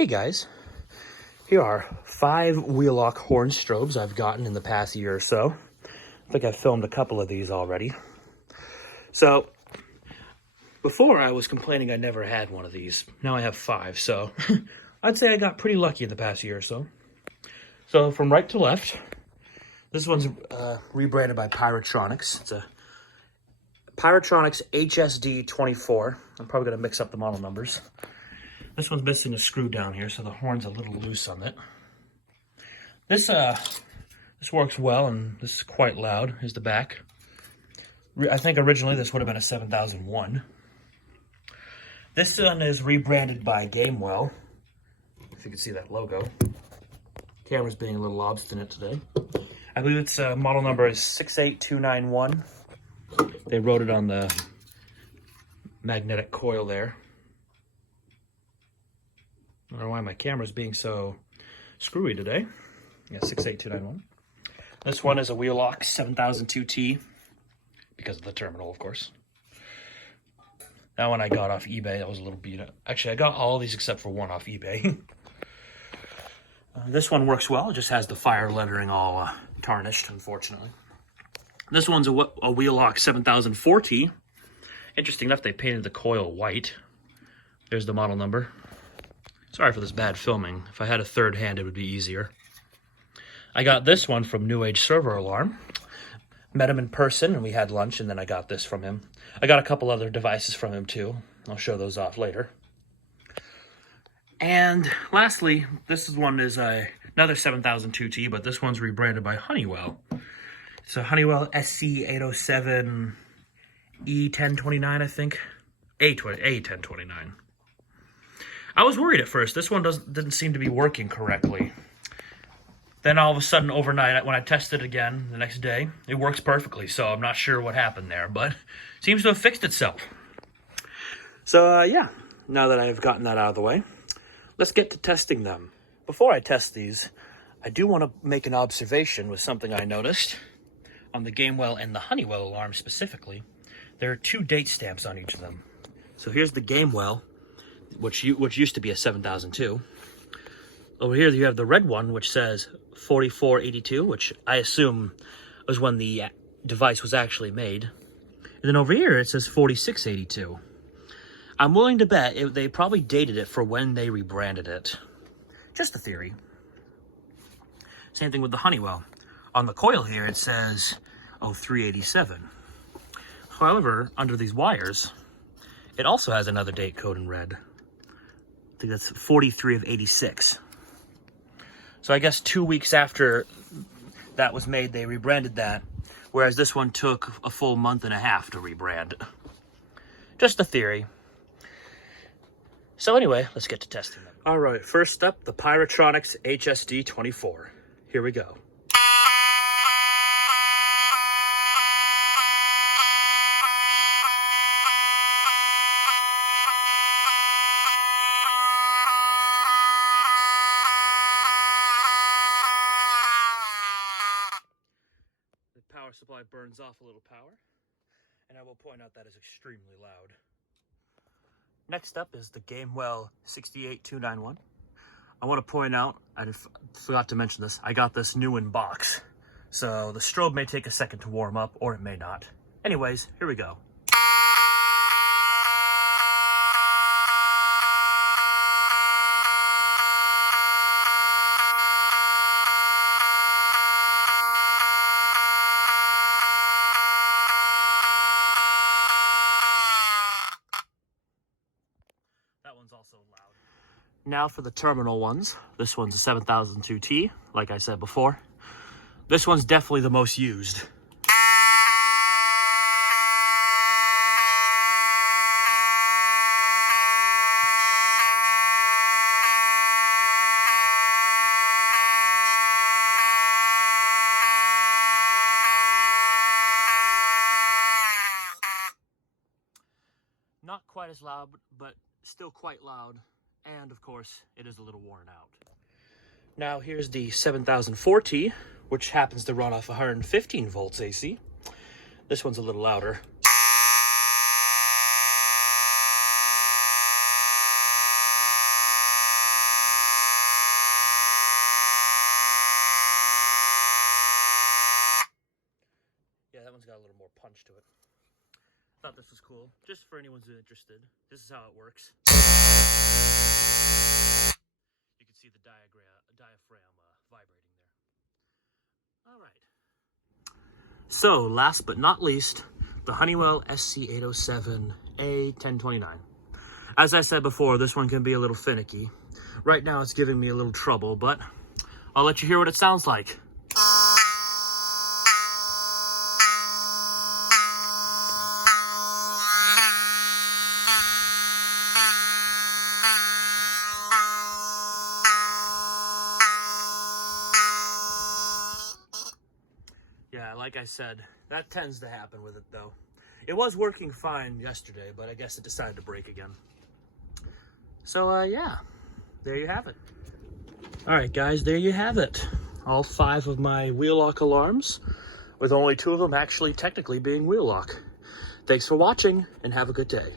Hey guys, here are 5 Wheelock horn strobes I've gotten in the past year or so. I think I've filmed a couple of these already. So, before I was complaining I never had one of these. Now I have 5, so I'd say I got pretty lucky in the past year or so. So, from right to left, this one's rebranded by Pyrotronics. It's a Pyrotronics HSD-24. I'm probably going to mix up the model numbers. This one's missing a screw down here, so the horn's a little loose on it. This works well, and this is quite loud. Here's the back. I think originally this would have been a 7001. This one is rebranded by Gamewell. If you can see that logo. Camera's being a little obstinate today. I believe its model number is 68291. They wrote it on the magnetic coil there. I don't know why my camera's being so screwy today. Yeah, 68291. This one is a Wheelock 7002T, because of the terminal, of course. That one I got off eBay. That was a little beat up. Actually, I got all of these except for one off eBay. This one works well. It just has the fire lettering all tarnished, unfortunately. This one's a Wheelock 7004T. Interesting enough, they painted the coil white. There's the model number. Sorry for this bad filming. If I had a third hand, it would be easier. I got this one from New Age Server Alarm. Met him in person, and we had lunch, and then I got this from him. I got a couple other devices from him, too. I'll show those off later. And lastly, this one is another 7002T, but this one's rebranded by Honeywell. It's a Honeywell SC807A1029, I think. A1029. I was worried at first. This one didn't seem to be working correctly. Then all of a sudden, overnight, when I tested it again the next day, it works perfectly. So I'm not sure what happened there, but it seems to have fixed itself. So yeah, now that I've gotten that out of the way, let's get to testing them. Before I test these, I do want to make an observation with something I noticed on the Gamewell and the Honeywell alarm specifically. There are 2 date stamps on each of them. So here's the Gamewell, which used to be a 7002. Over here you have the red one, which says 4482, which I assume was when the device was actually made. And then over here it says 4682. I'm willing to bet they probably dated it for when they rebranded it. Just a theory. Same thing with the Honeywell. On the coil here it says 0387. However, under these wires, it also has another date code in red. I think that's 43 of 86. So I guess 2 weeks after that was made, they rebranded that, whereas this one took a full month and a half to rebrand. Just a theory. So anyway, let's get to testing them. All right, first up, the Pyrotronics HSD-24. Here we go. The power supply burns off a little power, and I will point out that is extremely loud. Next up is the Gamewell 68291. I want to point out, I forgot to mention this, I got this new in box. So the strobe may take a second to warm up, or it may not. Anyways, here we go. That one's also loud. Now for the terminal ones. This one's a 7002T, like I said before. This one's definitely the most used. Not quite as loud, but still quite loud. And of course, it is a little worn out. Now here's the 7004T, which happens to run off 115 volts AC. This one's a little louder. punch to it. Thought this was cool, just for anyone who's interested. This is how it works. You can see the diaphragm vibrating there. All right. So, last but not least, the Honeywell SC807A1029. As I said before, this one can be a little finicky. Right now it's giving me a little trouble, but I'll let you hear what it sounds like. Yeah, like I said, that tends to happen with it though. It was working fine yesterday, but I guess it decided to break again. So, yeah, there you have it. All right, guys, there you have it. All 5 of my Wheelock alarms, with only 2 of them actually technically being Wheelock. Thanks for watching, and have a good day.